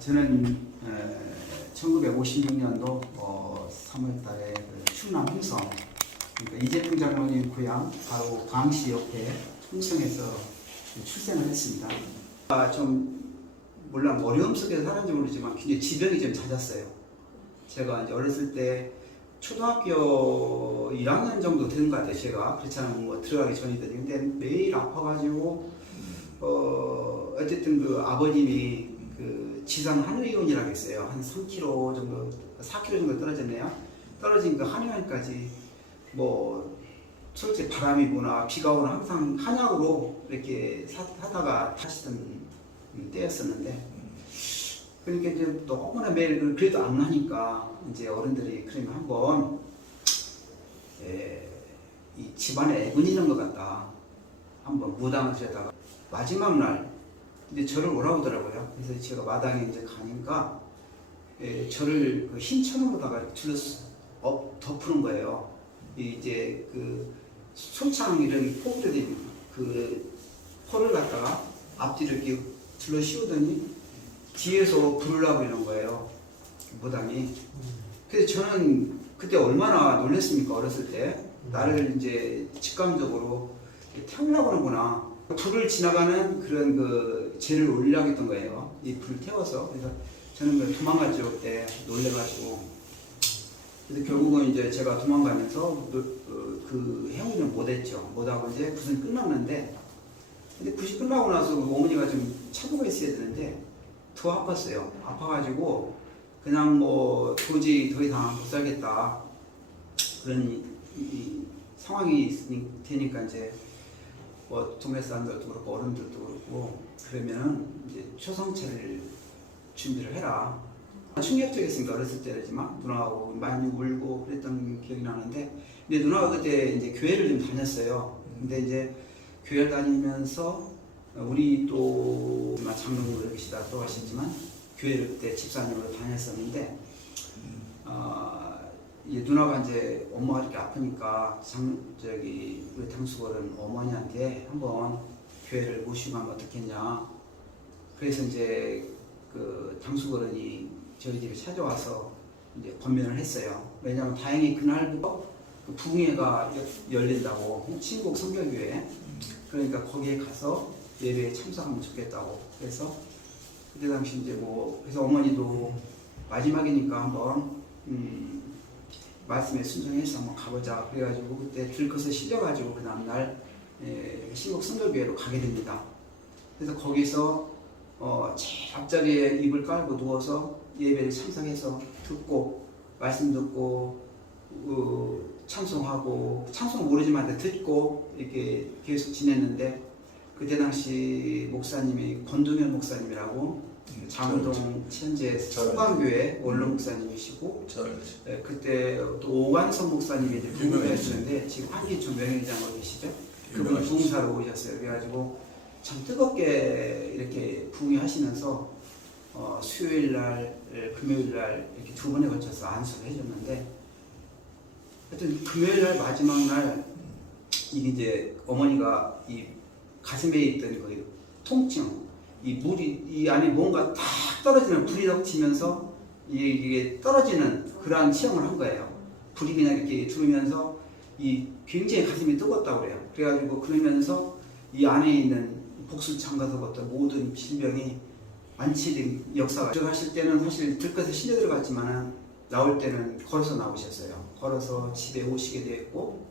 저는 1956년도 3월 달에 그 충남 홍성, 그러니까 이재풍 장로님 고향 바로 광시 옆에 홍성에서 출생을 했습니다. 좀 물론 어려움 속에서 살았는지 모르지만 굉장히 지병이 좀 잦았어요. 제가 이제 어렸을 때 초등학교 1학년 정도 되는 것 같아요. 제가 그렇지 않으면 뭐 들어가기 전이더니 근데 매일 아파가지고 어쨌든 그 아버님이 그 지상 한의원이라고 했어요. 한 3km 정도, 4km 정도 떨어졌네요. 떨어진 그 한의원까지 뭐 솔직히 바람이 부나 비가 오나 항상 한약으로 이렇게 하다가 타시던 때였었는데, 그러니까 이제 너무나 매일 그래도 안 나니까 이제 어른들이 그러면 한번 이 집안에 애군이 있는 것 같다. 한번 무당을 들여다가 마지막 날 이제 저를 오라오더라고요. 그래서 제가 마당에 이제 가니까 저를 그 흰 천으로다가 둘러서 덮는 거예요. 이제 그 소창 이런 포구들이 그 포를 갖다가 앞뒤로 이렇게 둘러 씌우더니 뒤에서 부르려고 이런 거예요. 무당이. 그래서 저는 그때 얼마나 놀랐습니까? 어렸을 때 나를 이제 직감적으로 태우려고 하는구나. 불을 지나가는 그런 그 죄를 올리려고 했던 거예요. 이 불을 태워서. 그래서 저는 도망갔죠. 그때 놀래가지고. 그래서 결국은 이제 제가 도망가면서 그 행운을 못했죠. 못하고 이제 굿은 끝났는데, 근데 굿이 끝나고 나서 어머니가 좀 참고가 있어야 되는데 더 아팠어요. 아파가지고 그냥 뭐 도저히 더 이상 못 살겠다 그런 이 상황이 되니까 이제 뭐 동네 사람들도 그렇고 어른들도 그렇고 그러면은 이제 초상체를 준비를 해라. 충격적이었으니까 어렸을 때지만 누나하고 많이 울고 그랬던 기억이 나는데, 근데 누나가 그때 이제 교회를 좀 다녔어요. 근데 이제 교회를 다니면서 우리 또 장로님으로 계시다 돌아가셨지만 교회를 그때 집사님으로 다녔었는데, 이제 누나가 이제 엄마가 이렇게 아프니까 우리 당수걸은 어머니한테 한번 교회를 모시고 하면 어떻겠냐. 그래서 이제 그 당수걸은이 저희 집에 찾아와서 이제 권면을 했어요. 왜냐하면 다행히 그날부터 그 부흥회가 열린다고, 친곡 성결교회. 그러니까 거기에 가서 예배에 참석하면 좋겠다고. 그래서 그때 당시 이제 그래서 어머니도 마지막이니까 한번 말씀에 순종해서 한번 가보자. 그래가지고 그때 들것에 실려가지고 그 다음날 신곡 성결교회로 가게 됩니다. 그래서 거기서 제일 앞자리에 이불 깔고 누워서 예배를 참석해서 듣고 말씀 듣고 찬송하고, 찬송 모르지만 듣고 이렇게 계속 지냈는데, 그때 당시 목사님이 권동현 목사님이라고 장호동 현재 성광교회 원로 목사님이시고, 그때 또 오관성 목사님이 이제 부흥사였는데 지금 한기총 명예회장으로 계시죠. 그분이 부흥사로 오셨어요. 그래가지고 참 뜨겁게 이렇게 부흥하시면서 수요일 날, 금요일 날 이렇게 두 번에 걸쳐서 안수를 해줬는데, 하여튼 금요일 날 마지막 날 이제 어머니가 이 가슴에 있던 그 통증, 이 물이 이 안에 뭔가 탁 떨어지는, 불이 덮치면서 이게 떨어지는 그러한 체험을 한 거예요. 불이 그냥 이렇게 들어오면서 이 굉장히 가슴이 뜨겁다고 그래요. 그래가지고 그러면서 이 안에 있는 복수창가서부터 모든 질병이 완치된 역사가. 들어가실 때는 사실 들것에 실려 들어갔지만은 나올 때는 걸어서 나오셨어요. 걸어서 집에 오시게 됐고,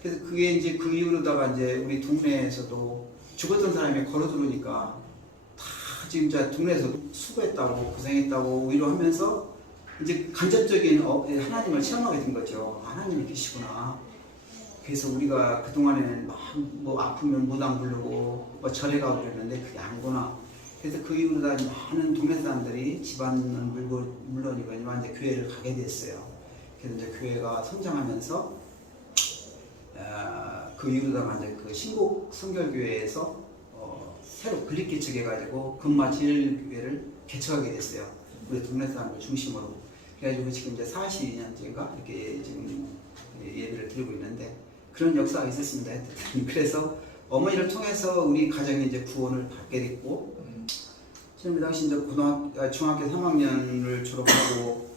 그래서 그게 이제 그 이후로다가 이제 우리 동네에서도 죽었던 사람이 걸어 들어오니까 다 지금 동네에서 수고했다고 고생했다고 위로하면서 이제 간접적인 하나님을 체험하게 된 거죠. 하나님이 계시구나. 그래서 우리가 그동안에는 뭐 아프면 무당 부르고 뭐 절에 가고 그랬는데 그게 아니구나. 그래서 그 이후로 많은 동네 사람들이 집안은 물론이거니와 이제 교회를 가게 됐어요. 그래서 이제 교회가 성장하면서 그 이후로다가 이제 그 신곡 성결교회에서 새로 건립 개척해가지고 금마 제일교회를 개척하게 됐어요. 우리 동네 사람들 중심으로. 그래가지고 지금 이제 42년째인가 이렇게 지금 예배를 드리고 있는데, 그런 역사가 있었습니다. 그래서 어머니를 통해서 우리 가정이 이제 구원을 받게 됐고, 저는 그 당시 이제 중학교 3학년을 졸업하고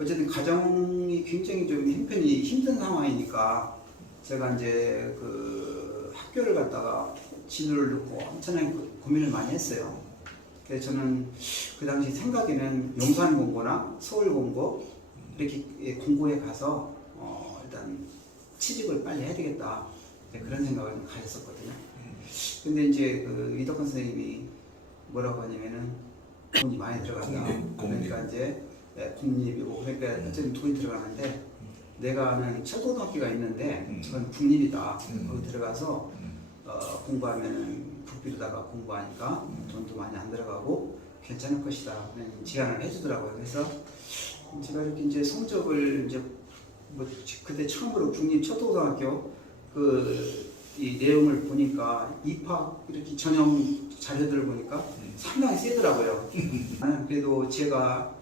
어쨌든 가정이 굉장히 좀 형편이 힘든 상황이니까 제가 이제 그 학교를 갔다가 진로를 놓고 엄청나게 고민을 많이 했어요. 그래서 저는 그 당시 생각에는 용산 공고나 서울 공고 이렇게 공고에 가서 일단 취직을 빨리 해야 되겠다 그런 생각을 가졌었거든요. 근데 이제 그 이덕헌 선생님이 뭐라고 하냐면은 돈이 많이 들어간다. 그러니까 이제 공립이고 그러니까 어쨌든 돈이 들어가는데 내가 아는 초등학교가 있는데 저건 국립이다. 거기 들어가서 공부하면은 국비로다가 공부하니까 돈도 많이 안 들어가고 괜찮을 것이다. 제안을 해주더라고요. 그래서 제가 이렇게 이제 성적을 이제 뭐 그때 처음으로 국립 초등학교 이 내용을 보니까 입학 이렇게 전형 자료들을 보니까 상당히 세더라고요. 그래도 제가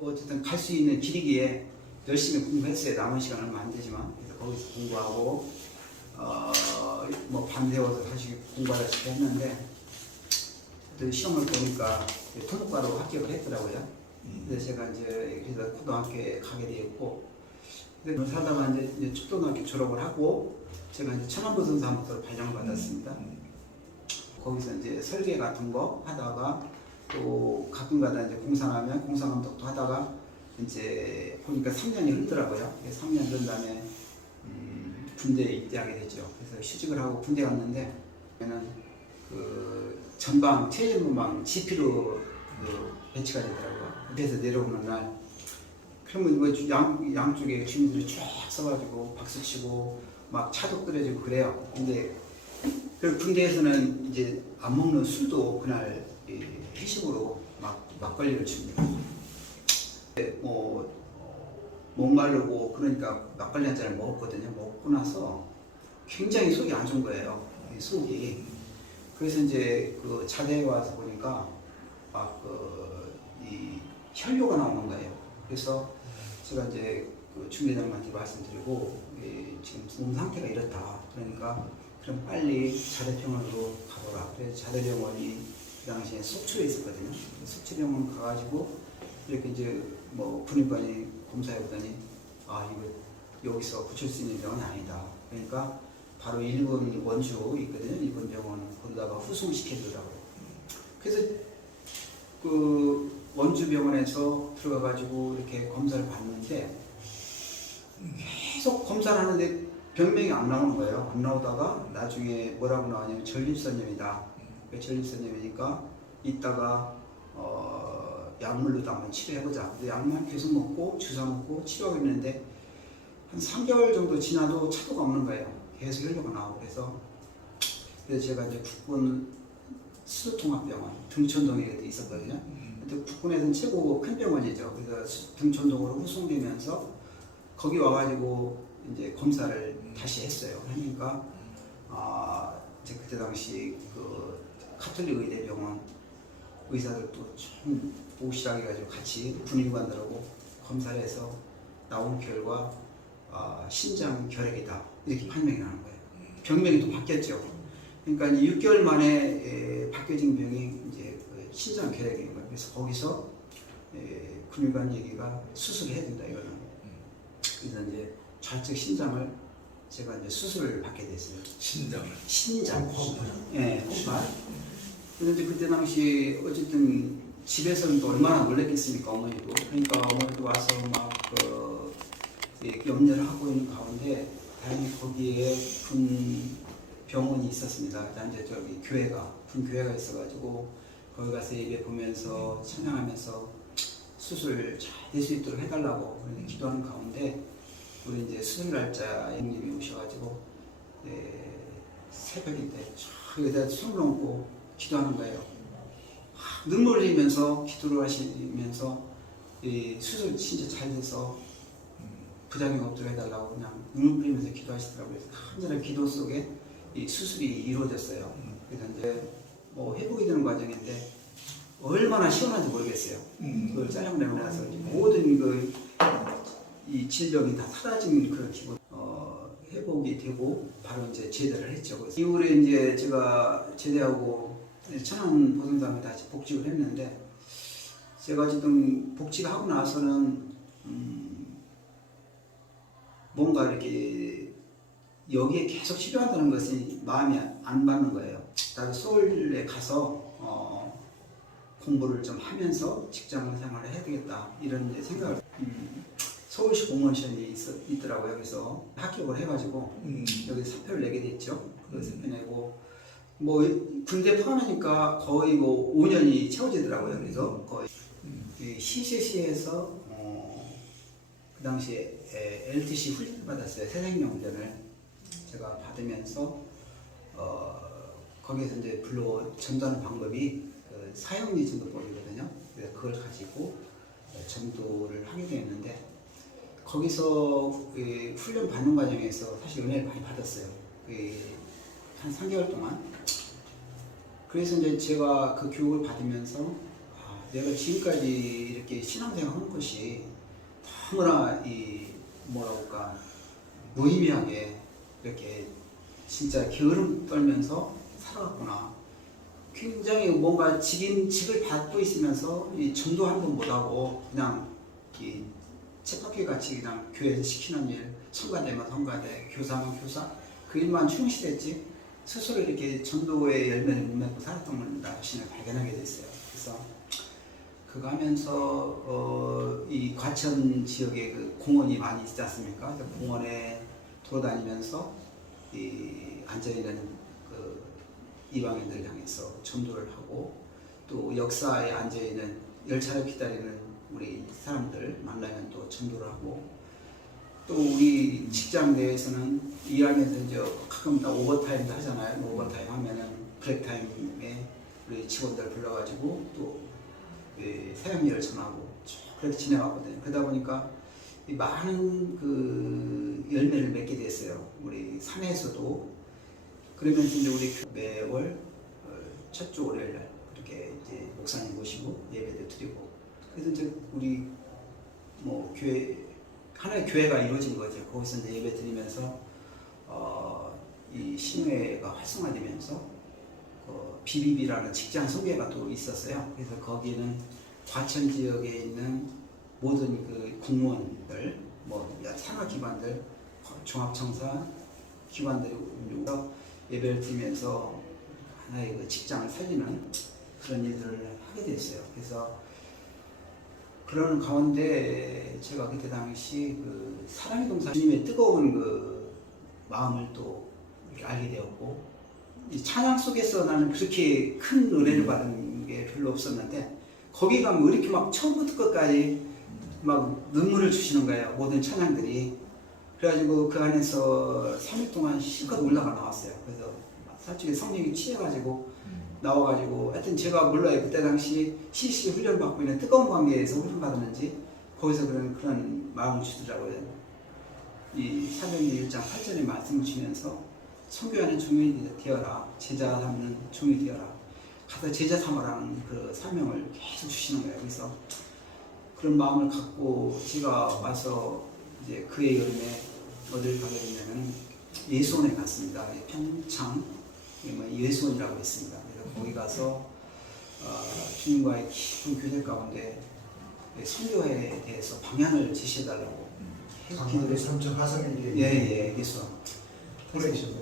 어쨌든 갈 수 있는 길이기에 열심히 공부했어요. 남은 시간 얼마 안 되지만 그래서 거기서 공부하고 뭐 밤새워서 다시 공부하다시피 했는데 또 시험을 보니까 토목과로 합격을 했더라고요. 그래서 제가 이제 그래서 고등학교에 가게 되었고, 근데 살다가 이제 초등학교 졸업을 하고 제가 이제 천안부동산부터 발령을 받았습니다. 거기서 이제 설계 같은 거 하다가 또 가끔가다 이제 공사하면 공사감독도 하다가 이제 보니까 3년이 흐르더라고요. 3년 흐른 다음에 군대에 입대하게 되죠. 그래서 휴직을 하고 군대 갔는데 저는 그 전방 최전방 GP로 배치가 되더라고요. 그래서 내려오는 날 그러면 뭐 양쪽에 주민들이 쫙 서가지고 박수치고 막 차도 끓여지고 그래요. 근데 그 군대에서는 이제 안 먹는 술도 그날 회식으로 막걸리를 줍니다. 뭐 목마르고 그러니까 막걸리 한 잔을 먹었거든요. 먹고 나서 굉장히 속이 안 좋은 거예요. 속이. 그래서 이제 그 자대에 와서 보니까 이 혈뇨가 나오는 거예요. 그래서 제가 이제 그 중대장님한테 말씀드리고 지금 몸 상태가 이렇다. 그러니까 그럼 빨리 자대병원으로 가보라. 그래서 자대병원이 그 당시에 속초에 있었거든요. 속초병원 가가지고 이렇게 이제 뭐 군의관이 검사해보더니 이거 여기서 고칠 수 있는 병원이 아니다. 그러니까 바로 일본 원주 있거든요. 일본 병원 거기다가 후송시켜주더라고요. 그래서 그 원주 병원에서 들어가가지고 이렇게 검사를 받는데 계속 검사를 하는데 병명이 안 나오는 거예요. 안 나오다가 나중에 뭐라고 나오냐면 전립선염이다. 전립선염이니까 이따가 약물로도 한번 치료해보자. 근데 약만 계속 먹고 주사 먹고 치료하고 있는데 한 3개월 정도 지나도 차도가 없는 거예요. 계속 혈뇨가 나오고 그래서 제가 이제 국군 수도통합병원 등촌동에 있었거든요. 근데 국군에서는 최고 큰 병원이죠. 그래서 등촌동으로 후송되면서 거기 와가지고 이제 검사를 다시 했어요. 하니까 이제 그때 당시 그 카톨릭 의대병원 의사들도 좀 오시라고 해가지고 같이 군의관들하고 검사를 해서 나온 결과 신장 결핵이다 이렇게 판명이 나는 거예요. 병명이 또 바뀌었죠. 그러니까 6개월 만에 바뀌어진 병이 이제 신장 결핵인 거예요. 그래서 거기서 군의관 얘기가 수술을 해야 된다 이거는. 그래서 이제 좌측 신장을 제가 이제 수술을 받게 됐어요. 신장. 예, 호흡. 그런데 그때 당시 어쨌든 집에서는 또 얼마나 놀랬겠습니까, 어머니도. 그러니까 어머니도 와서 막 염려를 하고 있는 가운데 다행히 거기에 군 병원이 있었습니다. 이제 저기 군 교회가 있어가지고 거기 가서 예배 보면서 찬양하면서 수술 잘 될 수 있도록 해달라고 기도하는 가운데 우리 이제 수술 날짜 형님이 오셔가지고 새벽인데 여기다 손을 얹고 기도하는 거예요. 눈물 흘리면서 기도를 하시면서 수술 진짜 잘 돼서 부작용 없도록 해달라고 그냥 눈물 흘리면서 기도하시더라고요. 그래서 간절한 기도 속에 이 수술이 이루어졌어요. 그래서 이제 뭐 회복이 되는 과정인데 얼마나 시원한지 모르겠어요. 그걸 촬영되고 나서 모든 이 질병이 다 사라진 그런 기분 회복이 되고 바로 이제 제대를 했죠. 그래서 이후에 이제 제가 제대하고 천안 보성당에 다시 복직을 했는데 제가 지금 복직을 하고 나서는 뭔가 이렇게 여기에 계속 치료한다는 것이 마음이 안 받는 거예요. 나도 서울에 가서 공부를 좀 하면서 직장 생활을 해야 되겠다 이런 이제 생각을 서울시 공무원시험이 있더라고요. 그래서 합격을 해가지고 여기 사표를 내게 됐죠. 그 사표 내고 뭐 군대 포함하니까 거의 뭐 5년이 채워지더라고요. 그래서 거의 CCC에서 그 당시에 LTC 훈련을 받았어요. 새생명 훈련을 제가 받으면서 거기에서 이제 불러 전도하는 방법이 그 사형리 전도법이거든요. 그래서 그걸 가지고 전도를 하게 되었는데 거기서 그 훈련 받는 과정에서 사실 은혜를 많이 받았어요. 한 3개월 동안. 그래서 이제 제가 그 교육을 받으면서 내가 지금까지 이렇게 신앙생활 하는 것이 너무나 뭐랄까 무의미하게 이렇게 진짜 게으름 떨면서 살아갔구나. 굉장히 뭔가 직을 받고 있으면서 이 전도 한 번 못하고 그냥 이 쳇바퀴 같이 그냥 교회에서 시키는 일, 성가대면 성가대, 교사면 교사 그 일만 충실했지 스스로 이렇게 전도의 열매를 못 맺고 살았던 나 자신을 발견하게 됐어요. 그래서 그거 하면서 이 과천 지역에 그 공원이 많이 있지 않습니까? 공원에 돌아다니면서 이 앉아있는 그 이방인들 향해서 전도를 하고 또 역사에 앉아있는 열차를 기다리는 우리 사람들 만나면 또 전도를 하고 또 우리 직장 내에서는 일하면서 이제 가끔 다 오버타임도 하잖아요. 오버타임 하면은 브레이크타임에 우리 직원들 불러가지고 또 사형리를 전하고 그렇게 지내왔거든요. 그러다 보니까 많은 그 열매를 맺게 됐어요. 우리 산에서도 그러면서 이제 우리 매월 첫 주 월요일 날 그렇게 이제 목사님 모시고 예배도 드리고 그래서 이제 우리 뭐 교회 하나의 교회가 이루어진 거죠. 거기서 이제 예배 드리면서 이 신회가 활성화되면서 BBB라는 직장 소개가 또 있었어요. 그래서 거기는 과천 지역에 있는 모든 그 공무원들, 뭐 산하기관들, 종합청사 기관들이 예배를 드리면서 하나의 그 직장을 살리는 그런 일들을 하게 됐어요. 그래서 그러는 가운데 제가 그때 당시 그 사랑의 동산 주님의 뜨거운 그 마음을 또 이렇게 알게 되었고 이 찬양 속에서 나는 그렇게 큰 은혜를 받은 게 별로 없었는데 거기 가면 왜 이렇게 막 처음부터 끝까지 막 눈물을 주시는 거예요. 모든 찬양들이. 그래가지고 그 안에서 3일 동안 실컷 올라가 나왔어요. 그래서 솔직히 성령이 취해가지고 나와가지고 하여튼 제가 몰라요. 그때 당시 CC 훈련 받고 있는 뜨거운 관계에서 훈련 받았는지 거기서 그런 마음을 주더라고요. 이 사도행전 1장 8절의 말씀을 주면서 선교하는 종이 되어라, 제자 삼는 종이 되어라, 가서 제자 삼아라는 그 사명을 계속 주시는 거예요. 그래서 그런 마음을 갖고 제가 와서 이제 그의 여름에 어딜 가게 되냐면 예수원에 갔습니다. 평창 예수원이라고 있습니다. 그래서 거기 가서 주님과의 깊은 교제 가운데 선교에 대해서 방향을 제시해달라고 강원도 삼천 화성인데 예예 예수원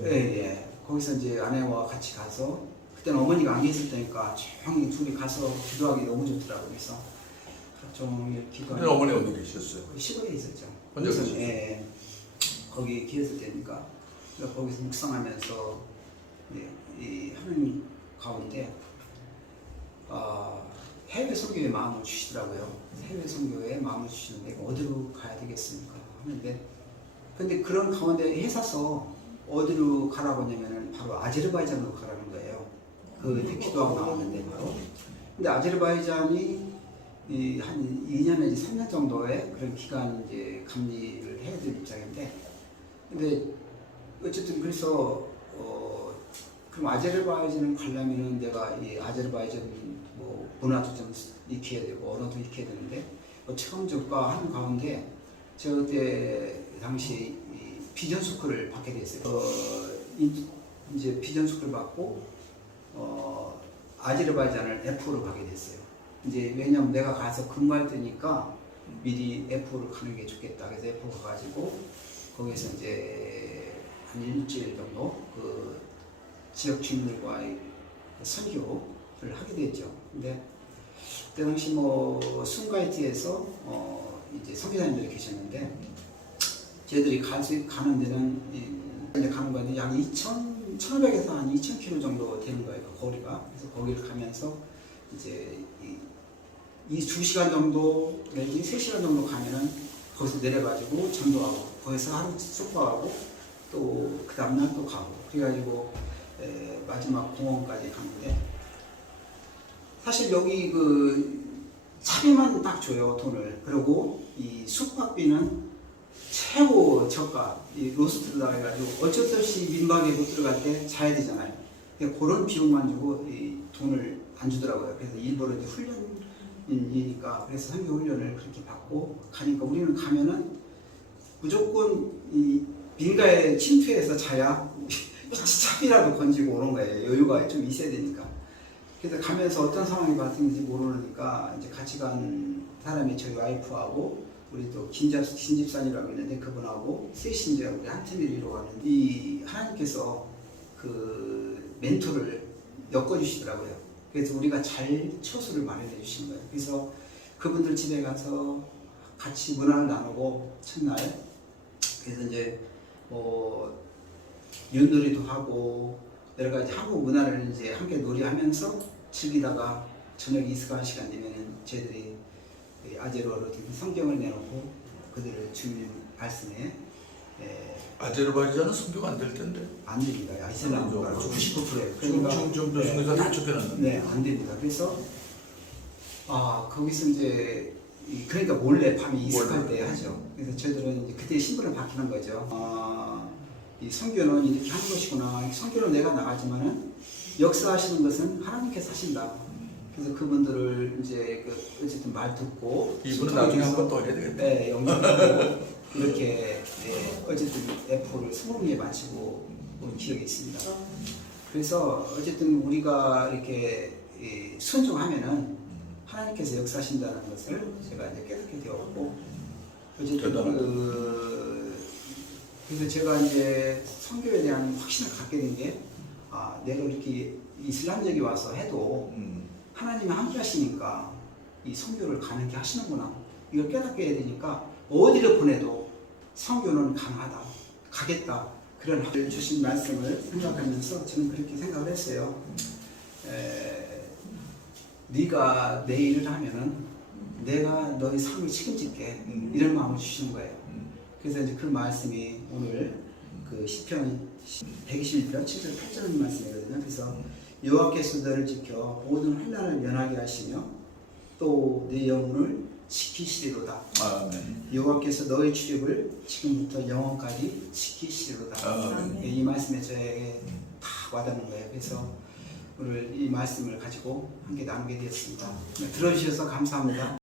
예. 거기서 이제 아내와 같이 가서 그때는 어머니가 안 계실 때니까 조용히 둘이 가서 기도하기 너무 좋더라고요. 그래서 종일 기도. 그때 어머니 어디 계셨어요? 시골에 있었죠. 혼자 계셨어요? 예. 거기 계셨을 때니까 거기서 묵상하면서 이 하나님 가운데 해외 선교에 마음을 주시더라고요. 해외 선교에 마음을 주시는데 어디로 가야 되겠습니까? 하는데 근데 그런 가운데 해서서 어디로 가라고 하냐면은 바로 아제르바이잔으로 가라는 거예요. 그 기도하고 나왔는데 바로. 근데 아제르바이잔이 한 2년 내지 3년 정도의 그런 기간 이제 감리를 해야 될 입장인데, 근데 어쨌든 그래서 그럼 아제르바이잔을 가려면은 내가 이 아제르바이잔 뭐 문화도 좀 익혀야 되고 언어도 익혀야 되는데 어찌하면 좋을까 하는 가운데 제가 그때 당시 비전 스쿨을 받게 됐어요. 이제 비전 스쿨 받고 아제르바이잔을 F로 가게 됐어요. 이제 왜냐면 내가 가서 근무할 때니까 미리 F로 가는 게 좋겠다. 그래서 F 가가지고 거기서 이제 한 일주일 정도 그 지역 주민들과의 선교를 하게 됐죠. 근데 그때 당시 뭐 순가이트에서 이제 선교사님들이 계셨는데 저희들이 가는 데는 이제 가는 건데 약 1,500에서 한 2,000km 정도 되는 거예요. 그 거리가. 그래서 거기를 가면서 이제 이 2시간 정도 내지 3시간 정도 가면은 거기서 내려가지고 전도하고 거기서 하루 숙박하고 또 그 다음날 또 가고 그래가지고 마지막 공원까지 가는데 사실 여기 그 차비만 딱 줘요 돈을. 그리고 이 숙박비는 최고 저가 이 로스트다 해가지고 어쩔 수 없이 민박에 못 들어갈 때 자야 되잖아요. 그런 비용만 주고 이 돈을 안 주더라고요. 그래서 일부러 이제 훈련이니까 그래서 선교 훈련을 그렇게 받고 가니까 우리는 가면은 무조건 이 민가에 침투해서 자야 차비라도 건지고 오는 거예요. 여유가 좀 있어야 되니까. 그래서 가면서 어떤 상황이 발생인지 모르니까 이제 같이 간 사람이 저희 와이프하고 우리 또 김집사님이라고 있는데 그분하고 셋이 이제 우리 한 팀을 이루어가는데 이 하나님께서 그 멘토를 엮어주시더라고요. 그래서 우리가 잘 처소를 마련해 주신 거예요. 그래서 그분들 집에 가서 같이 문화를 나누고 첫날 그래서 이제 뭐 윷놀이도 하고 여러 가지 한국 문화를 이제 함께 놀이하면서 즐기다가 저녁 이스가한 시간 되면은 저희들이 아제르바이로 성경을 내놓고 그들을 주님 말씀에 아제르바이잔은 성교가 안 될 텐데. 안 됩니다. 이슬람 국가로 99%예요. 지금 성교사 다 쫓겨났는데. 네, 안 됩니다. 그래서 거기서 이제 그러니까 몰래 밤에 이스갈 때 하죠. 그래서 저희들은 이제 그때 신분을 바뀌는 거죠. 이 선교는 이렇게 하는 것이구나. 선교는 내가 나가지만은 역사하시는 것은 하나님께서 하신다. 그래서 그분들을 이제 어쨌든 말 듣고 이분은 나중에 한번 더 해야 되겠다. 네, 영접하고 이렇게 어쨌든 F를 성공리에 마치고 온 기억이 있습니다. 그래서 어쨌든 우리가 이렇게 순종하면은 하나님께서 역사하신다는 것을 제가 이제 깨닫게 되었고 어쨌든 그래서 제가 이제 선교에 대한 확신을 갖게 된 게 내가 이렇게 이슬람적이 와서 해도 하나님이 함께 하시니까 이 선교를 가능케 하시는구나. 이걸 깨닫게 해야 되니까 어디를 보내도 선교는 가능하다. 가겠다. 그런 주신 말씀을 생각하면서 저는 그렇게 생각을 했어요. 네가 내 일을 하면은 내가 너의 삶을 책임질게. 이런 마음을 주시는 거예요. 그래서 이제 그 말씀이 오늘 그 시편 121편 7절 8절 말씀이거든요. 그래서 여호와께서 너를 지켜 모든 환난을 면하게 하시며 또 내 영혼을 지키시리로다. 아멘. 여호와께서 너의 출입을 지금부터 영원까지 지키시리로다. 이 말씀에 저에게 다 와닿는 거예요. 그래서 오늘 이 말씀을 가지고 함께 나누게 되었습니다. 들어주셔서 감사합니다.